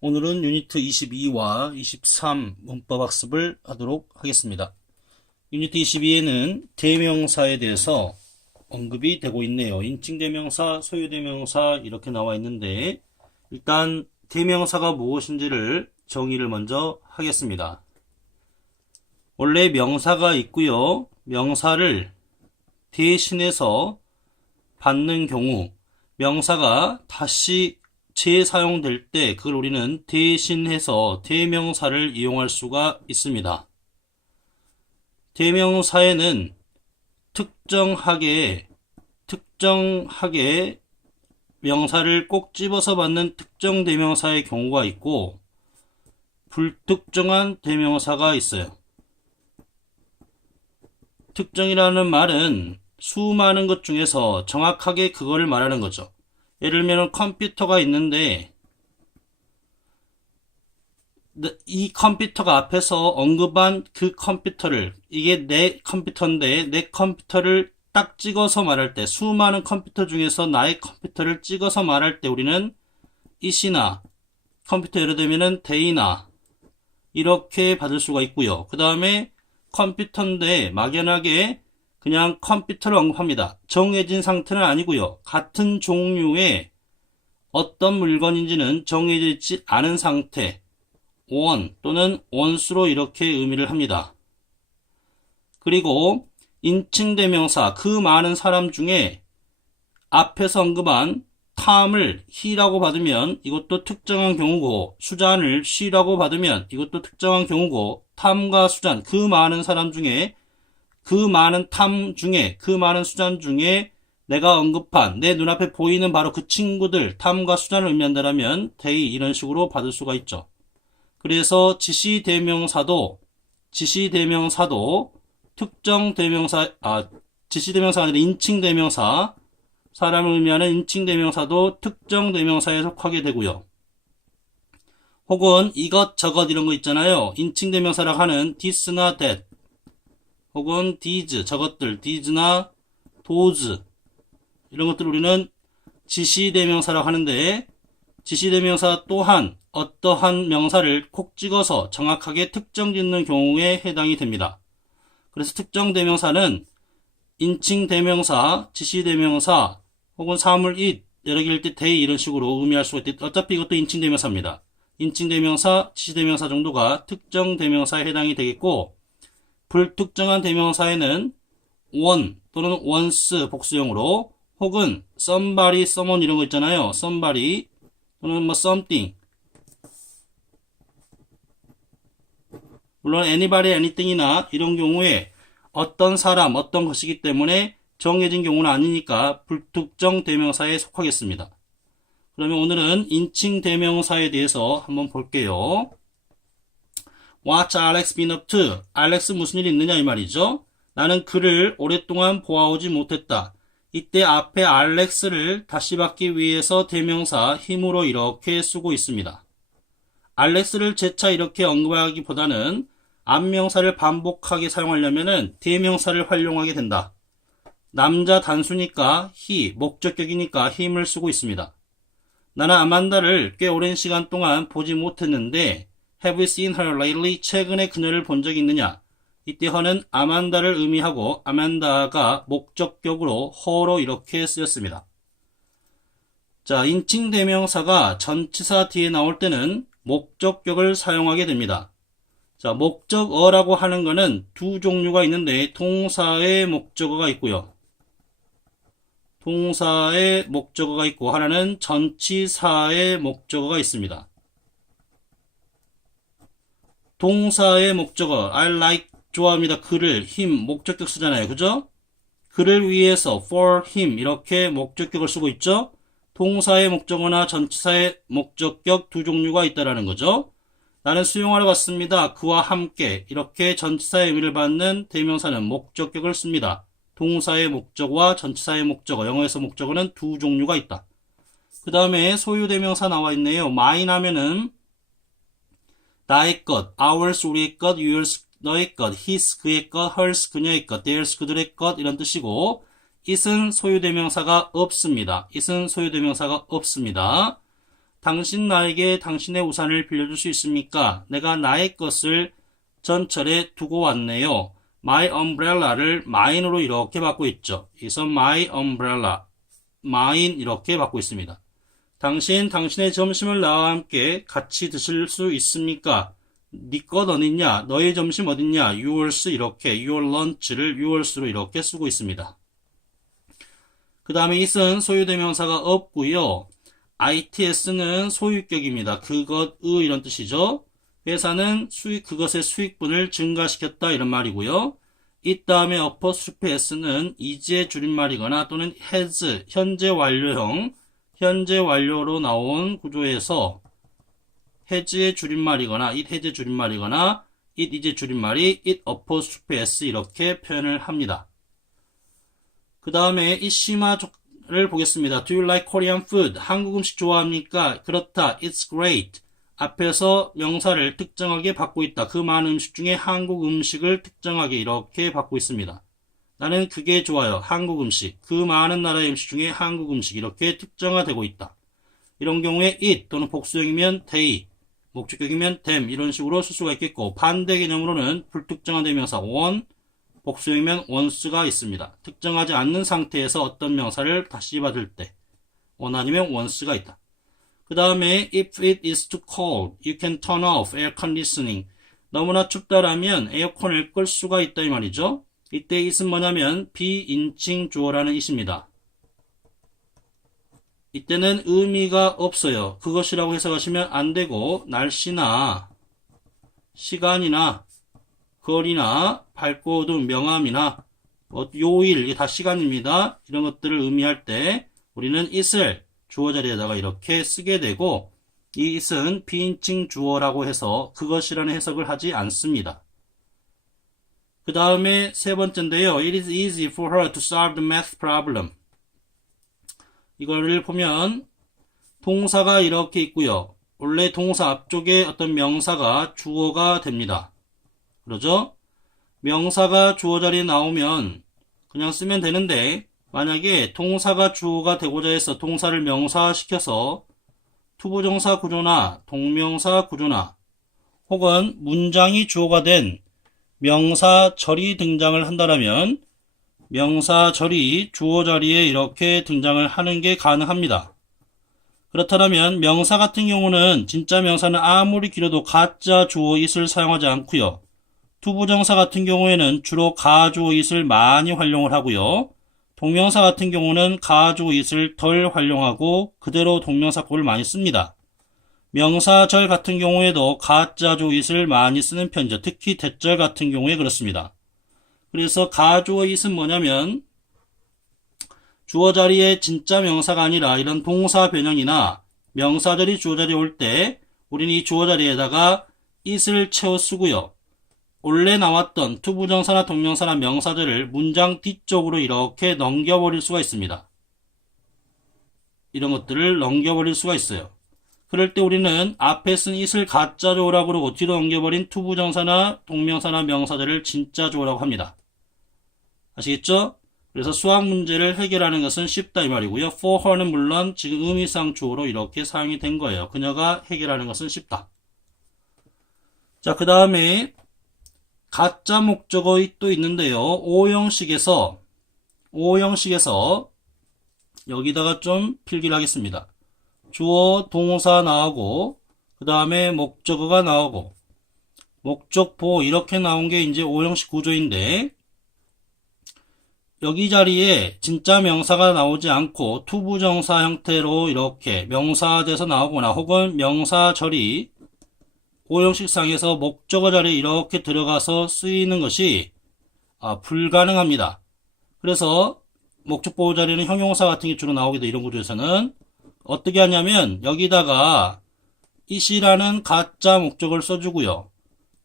오늘은 유니트 22와 23 문법 학습을 하도록 하겠습니다. 유니트 22에는 대명사에 대해서 언급이 되고 있네요. 인칭대명사, 소유대명사 이렇게 나와 있는데 일단 대명사가 무엇인지를 정의를 먼저 하겠습니다. 원래 명사가 있고요. 명사를 대신해서 받는 경우 명사가 다시 재사용될 때 그걸 우리는 대신해서 대명사를 이용할 수가 있습니다. 대명사에는 특정하게 명사를 꼭 집어서 받는 특정 대명사의 경우가 있고 불특정한 대명사가 있어요. 특정이라는 말은 수많은 것 중에서 정확하게 그거를 말하는 거죠. 예를 들면 컴퓨터가 있는데 이 컴퓨터가 앞에서 언급한 그 컴퓨터를 이게 내 컴퓨터인데 내 컴퓨터를 딱 찍어서 말할 때 수많은 컴퓨터 중에서 나의 컴퓨터를 찍어서 말할 때 우리는 it이나 컴퓨터 예를 들면은 day나 이렇게 받을 수가 있고요. 그 다음에 컴퓨터인데 막연하게 그냥 컴퓨터를 언급합니다. 정해진 상태는 아니고요. 같은 종류의 어떤 물건인지는 정해져 있지 않은 상태, 원 또는 원수로 이렇게 의미를 합니다. 그리고 인칭대명사, 그 많은 사람 중에 앞에서 언급한 탐을 he라고 받으면 이것도 특정한 경우고 수잔을 she라고 받으면 이것도 특정한 경우고 탐과 수잔, 그 많은 사람 중에 그 많은 탐 중에 그 많은 수잔 중에 내가 언급한 내 눈앞에 보이는 바로 그 친구들 탐과 수잔을 의미한다면 they 이런 식으로 받을 수가 있죠. 그래서 지시대명사도 특정 대명사 지시대명사가 아니라 인칭대명사 사람을 의미하는 인칭대명사도 특정 대명사에 속하게 되고요. 혹은 이것 저것 이런 거 있잖아요. 인칭대명사라고 하는 this나 that 혹은 these 저것들 these나 those 이런 것들 우리는 지시대명사라고 하는데 지시대명사 또한 어떠한 명사를 콕 찍어서 정확하게 특정짓는 경우에 해당이 됩니다. 그래서 특정대명사는 인칭대명사, 지시대명사 혹은 사물 it 여러 개일 때 they 이런 식으로 의미할 수가 있대. 어차피 이것도 인칭대명사입니다. 인칭대명사, 지시대명사 정도가 특정대명사에 해당이 되겠고 불특정한 대명사에는 one 또는 once 복수형으로 혹은 somebody, someone 이런 거 있잖아요. somebody 또는 뭐 something 물론 anybody, anything이나 이런 경우에 어떤 사람, 어떤 것이기 때문에 정해진 경우는 아니니까 불특정 대명사에 속하겠습니다. 그러면 오늘은 인칭 대명사에 대해서 한번 볼게요. What's Alex been up to? 알렉스 무슨 일이 있느냐 이 말이죠. 나는 그를 오랫동안 보아오지 못했다. 이때 앞에 알렉스를 다시 받기 위해서 대명사 힘으로 이렇게 쓰고 있습니다. 알렉스를 재차 이렇게 언급하기보다는 앞명사를 반복하게 사용하려면 대명사를 활용하게 된다. 남자 단수니까 he, 목적격이니까 힘을 쓰고 있습니다. 나는 아만다를 꽤 오랜 시간 동안 보지 못했는데 Have you seen her lately? 최근에 그녀를 본 적이 있느냐? 이때 her는 아만다를 의미하고 아만다가 목적격으로 her로 이렇게 쓰였습니다. 자, 인칭대명사가 전치사 뒤에 나올 때는 목적격을 사용하게 됩니다. 자, 목적어라고 하는 거는 두 종류가 있는데 동사의 목적어가 있고요. 동사의 목적어가 있고 하나는 전치사의 목적어가 있습니다. 동사의 목적어 I like 좋아합니다. 그를 him 목적격 쓰잖아요. 그죠? 그를 위해서 for him 이렇게 목적격을 쓰고 있죠. 동사의 목적어나 전치사의 목적격 두 종류가 있다라는 거죠. 나는 수영하러 갔습니다. 그와 함께 이렇게 전치사의 의미를 받는 대명사는 목적격을 씁니다. 동사의 목적어와 전치사의 목적어, 영어에서 목적어는 두 종류가 있다. 그 다음에 소유대명사 나와 있네요. mine 하면은 나의 것, ours 우리의 것, yours 너의 것, his 그의 것, hers 그녀의 것, theirs 그들의 것 이런 뜻이고 it은 소유대명사가 없습니다. it은 소유대명사가 없습니다. 당신 나에게 당신의 우산을 빌려줄 수 있습니까? 내가 나의 것을 전철에 두고 왔네요. My umbrella를 mine으로 이렇게 바꾸고 있죠. 그래서 my umbrella, mine 이렇게 바꾸고 있습니다. 당신의 점심을 나와 함께 같이 드실 수 있습니까? 네 것 어딨냐? 너의 점심 어딨냐? yours 이렇게 your lunch를 yours로 이렇게 쓰고 있습니다. 그 다음에 it은 소유대명사가 없고요. its는 소유격입니다. 그것, 이런 뜻이죠. 회사는 그것의 수익분을 증가시켰다 이런 말이고요. 이 다음에 apostrophe s는 is의 줄임말이거나 또는 has, 현재 완료형, 현재 완료로 나온 구조에서 has의 줄임말이거나 it has의 줄임말이거나 it is의 줄임말이 it apostrophe s 이렇게 표현을 합니다. 그 다음에 이 심화를 보겠습니다. Do you like Korean food? 한국 음식 좋아합니까? 그렇다. It's great. 앞에서 명사를 특정하게 받고 있다. 그 많은 음식 중에 한국 음식을 특정하게 이렇게 받고 있습니다. 나는 그게 좋아요. 한국 음식. 그 많은 나라의 음식 중에 한국 음식 이렇게 특정화되고 있다. 이런 경우에 it 또는 복수형이면 they, 목적격이면 them 이런 식으로 쓸 수가 있겠고 반대 개념으로는 불특정한 대명사 one, 복수형이면 once가 있습니다. 특정하지 않는 상태에서 어떤 명사를 다시 받을 때 one 아니면 once가 있다. 그 다음에 if it is too cold, you can turn off air conditioning. 너무나 춥다라면 에어컨을 끌 수가 있다 이 말이죠. 이때 it은 뭐냐면 비인칭 주어라는 it입니다. 이때는 의미가 없어요. 그것이라고 해석하시면 안 되고 날씨나 시간이나 거리나 밝고 어두운 명암이나 요일, 이게 다 시간입니다. 이런 것들을 의미할 때 우리는 it을 주어 자리에다가 이렇게 쓰게 되고 이 it은 비인칭 주어라고 해서 그것이라는 해석을 하지 않습니다. 그 다음에 세 번째인데요. It is easy for her to solve the math problem. 이거를 보면 동사가 이렇게 있고요. 원래 동사 앞쪽에 어떤 명사가 주어가 됩니다. 그러죠? 명사가 주어 자리에 나오면 그냥 쓰면 되는데 만약에 동사가 주어가 되고자 해서 동사를 명사화시켜서 투부정사 구조나 동명사 구조나 혹은 문장이 주어가 된 명사절이 등장을 한다면 명사절이 주어 자리에 이렇게 등장을 하는 게 가능합니다. 그렇다면 명사 같은 경우는 진짜 명사는 아무리 길어도 가짜 주어 it을 사용하지 않고요. 투부정사 같은 경우에는 주로 가주어 it을 많이 활용을 하고요. 동명사 같은 경우는 가주어 it을 덜 활용하고 그대로 동명사법을 많이 씁니다. 명사절 같은 경우에도 가짜주어 it을 많이 쓰는 편이죠. 특히 대절 같은 경우에 그렇습니다. 그래서 가주어 it은 뭐냐면 주어 자리에 진짜 명사가 아니라 이런 동사 변형이나 명사절이 주어 자리에 올 때 우리는 이 주어 자리에다가 it을 채워 쓰고요. 원래 나왔던 투부정사나 동명사나 명사절을 문장 뒤쪽으로 이렇게 넘겨버릴 수가 있습니다. 이런 것들을 넘겨버릴 수가 있어요. 그럴 때 우리는 앞에 쓴 it을 가짜 주어라고 그러고 뒤로 넘겨버린 투부정사나 동명사나 명사절을 진짜 주어라고 합니다. 아시겠죠? 그래서 수학 문제를 해결하는 것은 쉽다 이 말이고요. for her는 물론 지금 의미상 주어로 이렇게 사용이 된 거예요. 그녀가 해결하는 것은 쉽다. 자, 그 다음에 가짜 목적어 또 있는데요. O형식에서 여기다가 좀 필기를 하겠습니다. 주어, 동사 나오고 그 다음에 목적어가 나오고 목적보 이렇게 나온 게 이제 O형식 구조인데 여기 자리에 진짜 명사가 나오지 않고 투부정사 형태로 이렇게 명사돼서 나오거나 혹은 명사절이 O형식상에서 목적어 자리에 이렇게 들어가서 쓰이는 것이 불가능합니다. 그래서 목적보호 자리는 형용사 같은 게 주로 나오게 돼. 이런 구조에서는 어떻게 하냐면 여기다가 it이라는 가짜 목적을 써주고요.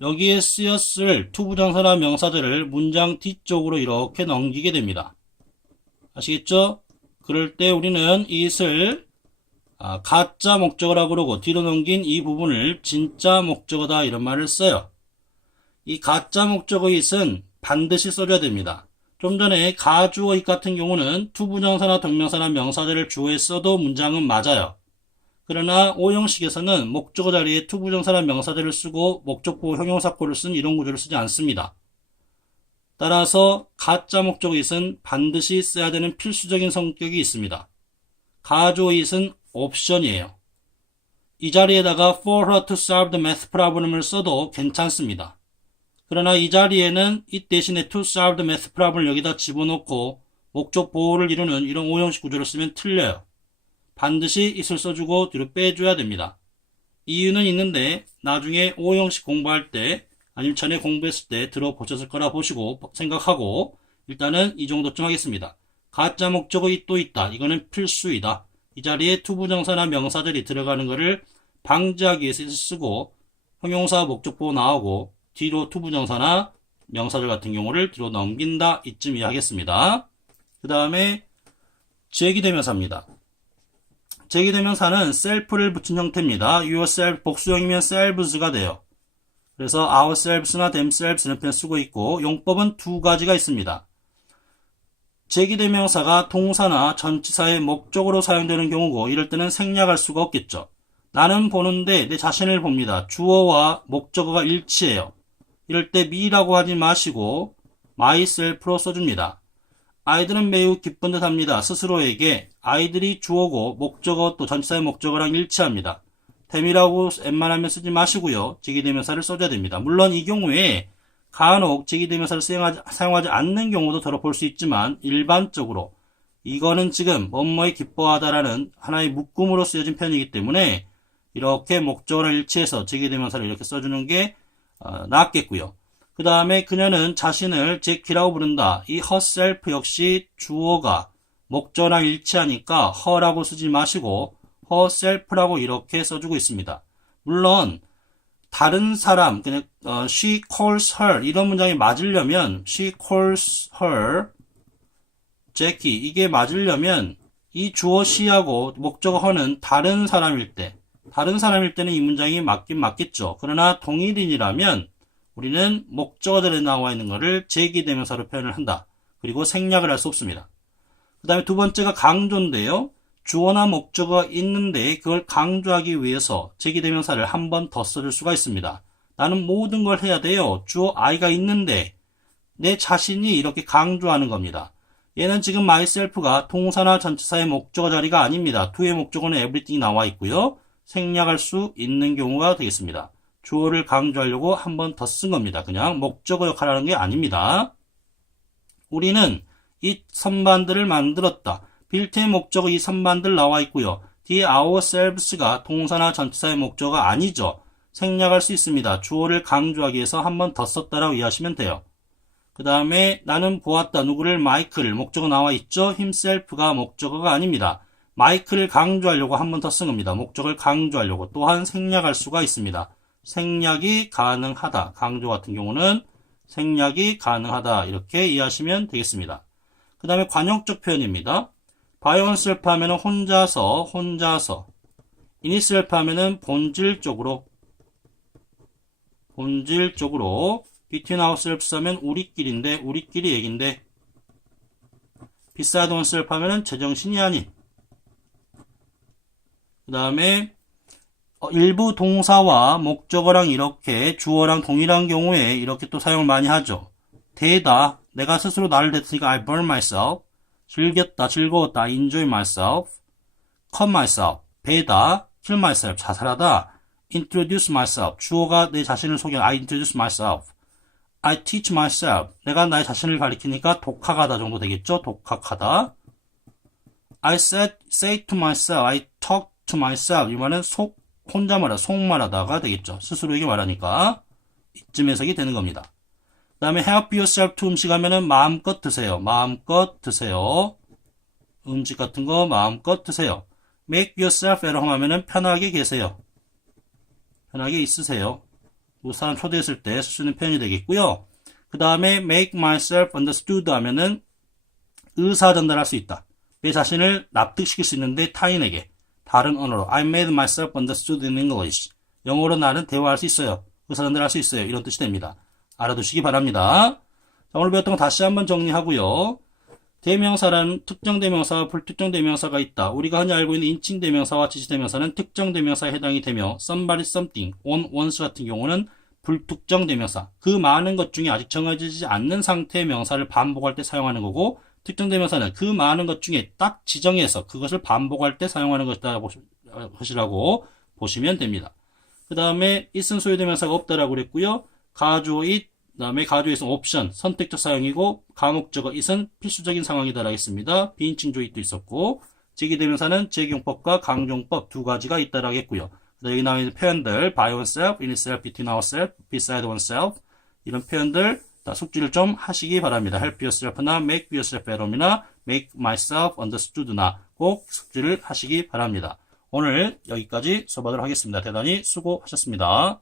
여기에 쓰였을 투부정사나 명사들을 문장 뒤쪽으로 이렇게 넘기게 됩니다. 아시겠죠? 그럴 때 우리는 it을 가짜 목적어라고 그러고 뒤로 넘긴 이 부분을 진짜 목적어다 이런 말을 써요. 이 가짜 목적어 it은 반드시 써줘야 됩니다. 좀 전에 가주어 it 같은 경우는 투부정사나 동명사나 명사들을 주어에 써도 문장은 맞아요. 그러나 오형식에서는 목적어 자리에 투부정사란 명사절을 쓰고 목적보호 형용사꼴을 쓴 이런 구조를 쓰지 않습니다. 따라서 가짜 목적 it은 반드시 써야 되는 필수적인 성격이 있습니다. 가조 it은 옵션이에요. 이 자리에다가 for her to solve the math problem을 써도 괜찮습니다. 그러나 이 자리에는 이 대신에 to solve the math problem을 여기다 집어넣고 목적 보호를 이루는 이런 오형식 구조를 쓰면 틀려요. 반드시 it을 써주고 뒤로 빼줘야 됩니다. 이유는 있는데 나중에 오형식 공부할 때 아니면 전에 공부했을 때 들어보셨을 거라 보시고 생각하고 일단은 이 정도쯤 하겠습니다. 가짜 목적어 it도 있다. 이거는 필수이다. 이 자리에 투부정사나 명사절이 들어가는 것을 방지하기 위해서 it을 쓰고 형용사 목적보호 나오고 뒤로 투부정사나 명사절 같은 경우를 뒤로 넘긴다. 이쯤 이해하겠습니다. 그 다음에 제기대명사입니다. 제기대명사는 self를 붙인 형태입니다. yourself 복수형이면 selves가 돼요. 그래서 ourselves나 themselves는 그냥 쓰고 있고 용법은 두 가지가 있습니다. 제기대명사가 동사나 전치사의 목적으로 사용되는 경우고 이럴 때는 생략할 수가 없겠죠. 나는 보는데 내 자신을 봅니다. 주어와 목적어가 일치해요. 이럴 때 me라고 하지 마시고 myself로 써줍니다. 아이들은 매우 기쁜 듯 합니다. 스스로에게 아이들이 주어고 목적어 또 전치사의 목적어랑 일치합니다. them이라고 웬만하면 쓰지 마시고요. 제기대명사를 써줘야 됩니다. 물론 이 경우에 간혹 제기대명사를 사용하지 않는 경우도 들어볼 수 있지만 일반적으로 이거는 지금 뭐뭐에 기뻐하다라는 하나의 묶음으로 쓰여진 표현이기 때문에 이렇게 목적어랑 일치해서 제기대명사를 이렇게 써주는 게 낫겠고요. 그 다음에 그녀는 자신을 제키라고 부른다. 이 herself 역시 주어가 목적어랑 일치하니까 her라고 쓰지 마시고 herself라고 이렇게 써주고 있습니다. 물론 다른 사람, 그냥 she calls her 이런 문장이 맞으려면 she calls her Jackie 이게 맞으려면 이 주어 she하고 목적어 her는 다른 사람일 때는 이 문장이 맞긴 맞겠죠. 그러나 동일인이라면 우리는 목적어들에 나와 있는 것을 제기대명사로 표현을 한다. 그리고 생략을 할 수 없습니다. 그 다음에 두 번째가 강조인데요. 주어나 목적어가 있는데 그걸 강조하기 위해서 제기대명사를 한 번 더 써줄 수가 있습니다. 나는 모든 걸 해야 돼요. 주어 I가 있는데 내 자신이 이렇게 강조하는 겁니다. 얘는 지금 myself가 동사나 전치사의 목적어 자리가 아닙니다. to의 목적어는 everything이 나와 있고요. 생략할 수 있는 경우가 되겠습니다. 주어를 강조하려고 한 번 더 쓴 겁니다. 그냥 목적어 역할을 하는 게 아닙니다. 우리는 이 선반들을 만들었다. 빌트의 목적어 이 선반들 나와 있고요. 뒤에 ourselves가 동사나 전치사의 목적어가 아니죠. 생략할 수 있습니다. 주어를 강조하기 위해서 한 번 더 썼다라고 이해하시면 돼요. 그 다음에 나는 보았다. 누구를 마이크를 목적어 나와 있죠. himself가 목적어가 아닙니다. 마이크를 강조하려고 한 번 더 쓴 겁니다. 목적을 강조하려고 또한 생략할 수가 있습니다. 생략이 가능하다. 강조 같은 경우는 생략이 가능하다. 이렇게 이해하시면 되겠습니다. 그 다음에 관용적 표현입니다. by oneself 하면은 혼자서, in itself 하면은 본질적으로, between ourselves 하면 우리끼리 얘긴데, beside oneself 하면은 제정신이 아닌, 그 다음에 일부 동사와 목적어랑 이렇게 주어랑 동일한 경우에 이렇게 또 사용을 많이 하죠. 대다, 내가 스스로 나를 됐으니까 I burn myself. 즐겼다, 즐거웠다, I enjoy myself. cut myself, 베다, kill myself, 자살하다. introduce myself, 주어가 내 자신을 소개한 I introduce myself. I teach myself, 내가 나의 자신을 가리키니까 독학하다 정도 되겠죠? 독학하다. I say to myself, I talk to myself. 이 말은 혼자 속말하다가 되겠죠. 스스로에게 말하니까 이쯤 해석이 되는 겁니다. 그 다음에 help yourself to 음식 하면은 마음껏 드세요. 음식 같은 거 마음껏 드세요. make yourself at home 하면은 편하게 계세요. 편하게 있으세요. 뭐 사람 초대했을 때 쓸 수 있는 표현이 되겠고요. 그 다음에 make myself understood 하면은 의사 전달할 수 있다. 내 자신을 납득시킬 수 있는데 타인에게 다른 언어로 I made myself understood in English. 영어로 나는 대화할 수 있어요. 의사 전달할 수 있어요. 이런 뜻이 됩니다. 알아두시기 바랍니다. 자, 오늘 배웠던 거 다시 한번 정리하고요. 대명사라는 특정 대명사와 불특정 대명사가 있다. 우리가 흔히 알고 있는 인칭 대명사와 지시 대명사는 특정 대명사에 해당이 되며 somebody, something, on, once 같은 경우는 불특정 대명사, 그 많은 것 중에 아직 정해지지 않는 상태의 명사를 반복할 때 사용하는 거고, 특정 대명사는 그 많은 것 중에 딱 지정해서 그것을 반복할 때 사용하는 것이라고 보시면 됩니다. 그 다음에 it은 소유대명사가 없다라고 그랬고요. 가주어 it, 그 다음에 가주어에서 옵션, 선택적 사용이고, 가목적어 it은 필수적인 상황이다라고 했습니다. 비인칭조 it도 있었고, 제기대명사는 제기용법과 강조용법 두 가지가 있다라고 했고요. 여기 나와 있는 표현들, by oneself, in itself, between ourselves, beside oneself, 이런 표현들 다 숙지를 좀 하시기 바랍니다. help yourself나 make yourself better이나 make myself understood나 꼭 숙지를 하시기 바랍니다. 오늘 여기까지 수업하도록 하겠습니다. 대단히 수고하셨습니다.